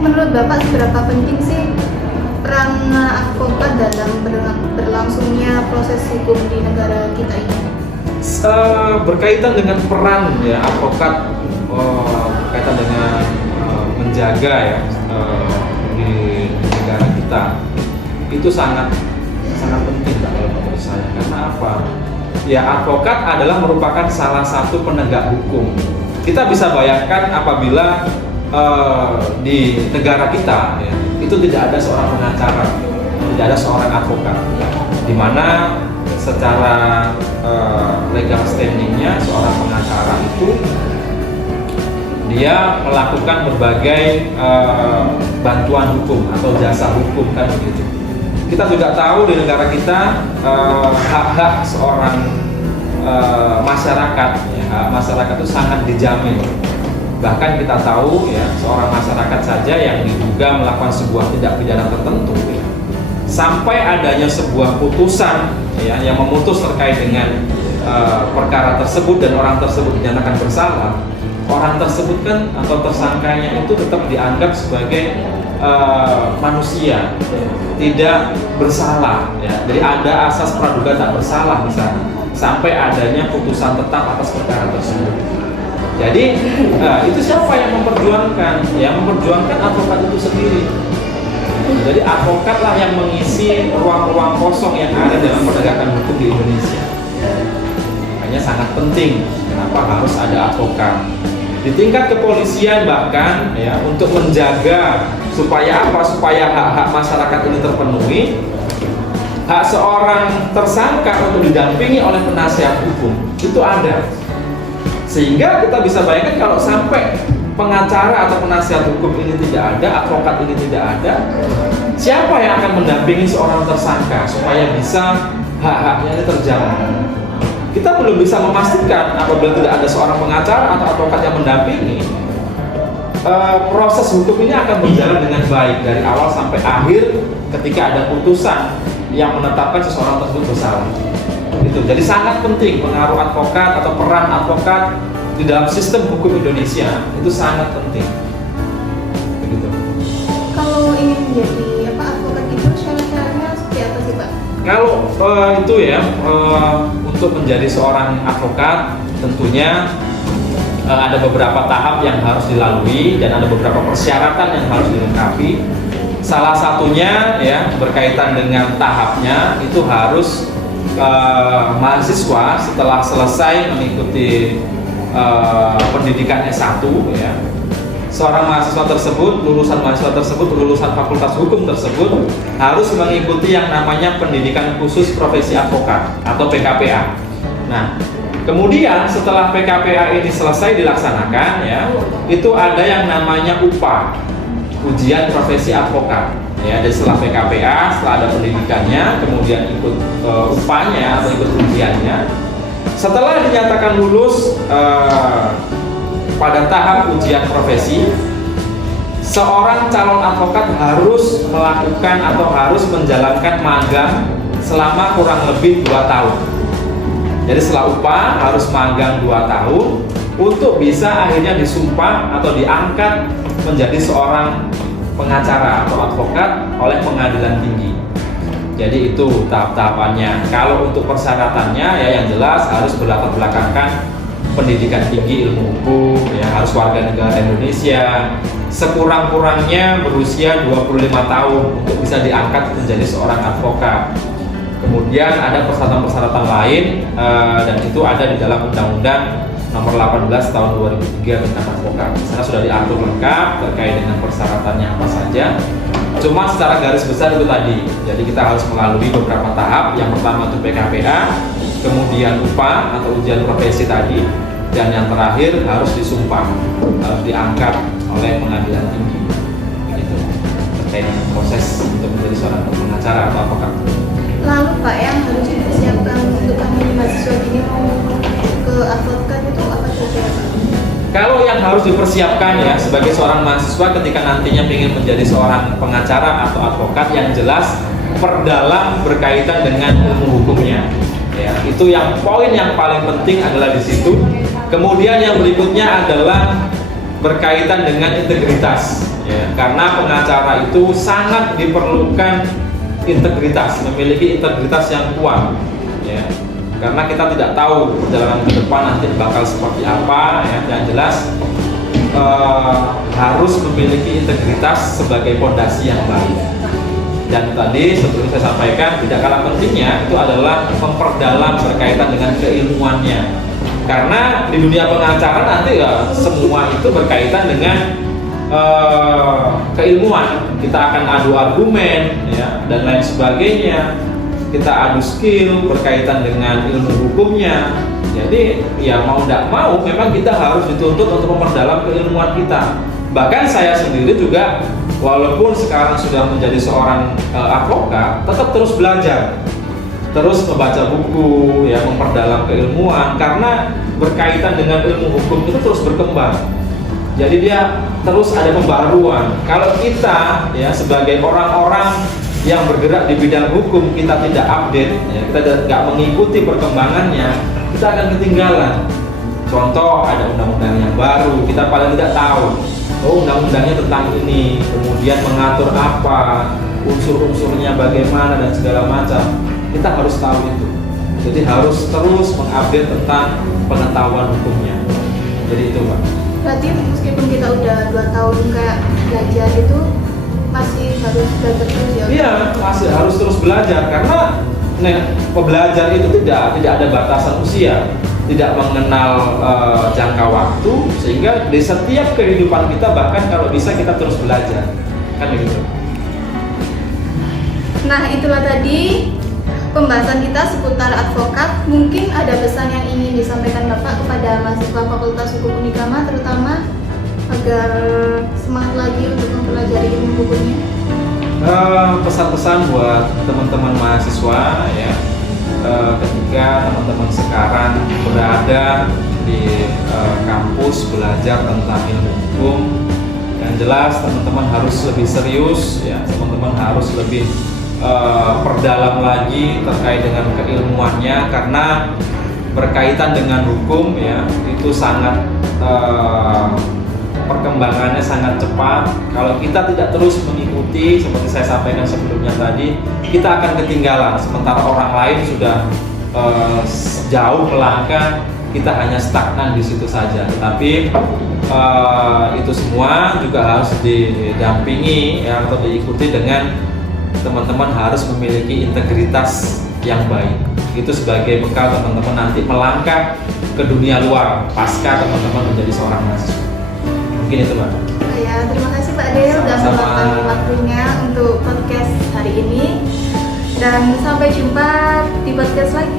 menurut Bapak seberapa penting sih peran advokat dalam berlangsungnya proses hukum di negara kita ini? Berkaitan dengan peran ya advokat, berkaitan dengan menjaga ya di negara kita itu sangat penting kalau menurut saya. Karena apa? Ya, advokat adalah merupakan salah satu penegak hukum. Kita bisa bayangkan apabila di negara kita ya, itu tidak ada seorang pengacara, tidak ada seorang advokat, di mana secara legal standingnya seorang pengacara itu dia melakukan berbagai bantuan hukum atau jasa hukum kan begitu. Kita juga tahu di negara kita hak-hak seorang masyarakat, ya, hak masyarakat itu sangat dijamin. Bahkan kita tahu ya seorang masyarakat saja yang diduga melakukan sebuah tindak pidana tertentu, ya, sampai adanya sebuah putusan ya, yang memutus terkait dengan perkara tersebut dan orang tersebut dinyatakan bersalah, orang tersebut kan atau tersangkanya itu tetap dianggap sebagai manusia, tidak bersalah ya. Jadi ada asas praduga tak bersalah di sana sampai adanya putusan tetap atas perkara tersebut. Jadi itu siapa yang memperjuangkan? Yang memperjuangkan advokat itu sendiri. Jadi advokatlah yang mengisi ruang-ruang kosong yang ada dalam penegakan hukum di Indonesia. Makanya sangat penting kenapa harus ada advokat. Di tingkat kepolisian bahkan ya, untuk menjaga supaya apa? Supaya hak-hak masyarakat ini terpenuhi. Hak seorang tersangka untuk didampingi oleh penasihat hukum itu ada. Sehingga kita bisa bayangkan kalau sampai pengacara atau penasihat hukum ini tidak ada, advokat ini tidak ada, siapa yang akan mendampingi seorang tersangka supaya bisa hak-haknya ini terjamin? Kita belum bisa memastikan apabila tidak ada seorang pengacara atau advokat yang mendampingi, proses hukum ini akan berjalan dengan baik dari awal sampai akhir ketika ada putusan yang menetapkan seseorang tersebut bersalah. Itu. Jadi sangat penting pengaruh advokat atau peran advokat di dalam sistem hukum Indonesia itu sangat penting. Begitu. Kalau ingin menjadi advokat itu syarat-syaratnya seperti apa sih Pak? Kalau itu ya untuk menjadi seorang advokat tentunya ada beberapa tahap yang harus dilalui dan ada beberapa persyaratan yang harus dilengkapi. Salah satunya ya berkaitan dengan tahapnya itu harus mahasiswa setelah selesai mengikuti pendidikan S1 ya, seorang mahasiswa tersebut, lulusan fakultas hukum tersebut harus mengikuti yang namanya pendidikan khusus profesi advokat atau PKPA. Nah, kemudian setelah PKPA ini selesai dilaksanakan ya, itu ada yang namanya UPA, ujian profesi advokat. Ya, jadi setelah PKPA, setelah ada pendidikannya, kemudian ikut UPA-nya atau ikut ujiannya. Setelah dinyatakan lulus pada tahap ujian profesi, seorang calon advokat harus melakukan atau harus menjalankan magang selama kurang lebih 2 tahun. Jadi setelah UPA harus magang 2 tahun untuk bisa akhirnya disumpah atau diangkat menjadi seorang pengacara atau advokat oleh pengadilan tinggi. Jadi itu tahap-tahapannya. Kalau untuk persyaratannya ya yang jelas harus berlatar belakangkan pendidikan tinggi ilmu hukum, ya harus warga negara Indonesia, sekurang-kurangnya berusia 25 tahun untuk bisa diangkat menjadi seorang advokat. Kemudian ada persyaratan-persyaratan lain dan itu ada di dalam Undang-Undang Nomor 18 Tahun 2003 tentang advokat. Di sana sudah diatur lengkap terkait dengan persyaratannya apa saja. Cuma secara garis besar itu tadi. Jadi kita harus melalui beberapa tahap. Yang pertama itu PKPA, kemudian UPA atau ujian profesi tadi, dan yang terakhir harus disumpah, harus diangkat oleh pengadilan tinggi. Begitu. Terkait dengan proses untuk menjadi seorang pengacara atau advokat. Lalu Pak, yang harus dipersiapkan untuk kami mahasiswa ini mau ke advokat itu apa saja Pak? Kalau yang harus dipersiapkan ya sebagai seorang mahasiswa ketika nantinya ingin menjadi seorang pengacara atau advokat, yang jelas perdalam berkaitan dengan ilmu hukumnya. Ya, itu yang poin yang paling penting adalah di situ. Kemudian yang berikutnya adalah berkaitan dengan integritas, ya. Karena pengacara itu sangat diperlukan integritas, memiliki integritas yang kuat, ya. Karena kita tidak tahu perjalanan ke depan nanti bakal seperti apa, ya. Yang jelas harus memiliki integritas sebagai fondasi yang baik. Dan tadi sebelum saya sampaikan, tidak kalah pentingnya itu adalah memperdalam berkaitan dengan keilmuannya. Karena di dunia pengacara nanti ya semua itu berkaitan dengan keilmuan. Kita akan adu argumen, ya, dan lain sebagainya. Kita adu skill berkaitan dengan ilmu hukumnya. Jadi ya mau tidak mau memang kita harus dituntut untuk memperdalam keilmuan kita. Bahkan saya sendiri juga walaupun sekarang sudah menjadi seorang advokat, tetap terus belajar, terus membaca buku, ya, memperdalam keilmuan, karena berkaitan dengan ilmu hukum itu terus berkembang. Jadi dia terus ada pembaruan. Kalau kita, ya, sebagai orang-orang yang bergerak di bidang hukum, kita tidak update, ya, kita tidak mengikuti perkembangannya, kita akan ketinggalan. Contoh, ada undang-undang yang baru, kita paling tidak tahu, oh undang-undangnya tentang ini, kemudian mengatur apa, unsur-unsurnya bagaimana dan segala macam. Kita harus tahu itu. Jadi harus terus mengupdate tentang pengetahuan hukumnya. Jadi itu, Pak. Berarti meskipun kita udah 2 tahun kayak belajar itu masih harus belajar terus ya? Iya, masih harus terus belajar karena pembelajar itu tidak ada batasan usia, tidak mengenal jangka waktu, sehingga di setiap kehidupan kita bahkan kalau bisa kita terus belajar, kan begitu. Nah, itulah tadi pembahasan kita seputar advokat. Mungkin ada pesan yang ingin disampaikan Bapak kepada mahasiswa Fakultas Hukum Unikama, terutama agar semangat lagi untuk mempelajari ilmu hukumnya. Pesan-pesan buat teman-teman mahasiswa, ya, ketika teman-teman sekarang berada di kampus belajar tentang ilmu hukum, yang jelas teman-teman harus lebih serius, ya, teman-teman harus lebih perdalam lagi terkait dengan keilmuannya, karena berkaitan dengan hukum, ya, itu sangat perkembangannya sangat cepat. Kalau kita tidak terus mengikuti, seperti saya sampaikan sebelumnya tadi, kita akan ketinggalan. Sementara orang lain sudah jauh melangkah, kita hanya stagnan di situ saja. Tapi itu semua juga harus didampingi, ya, atau diikuti dengan teman-teman harus memiliki integritas yang baik. Itu sebagai bekal teman-teman nanti melangkah ke dunia luar pasca teman-teman menjadi seorang mahasiswa. Mungkin itu, Pak. Ya, terima kasih Pak Del sudah Sama-sama. meluangkan waktunya untuk podcast hari ini, dan sampai jumpa di podcast lagi.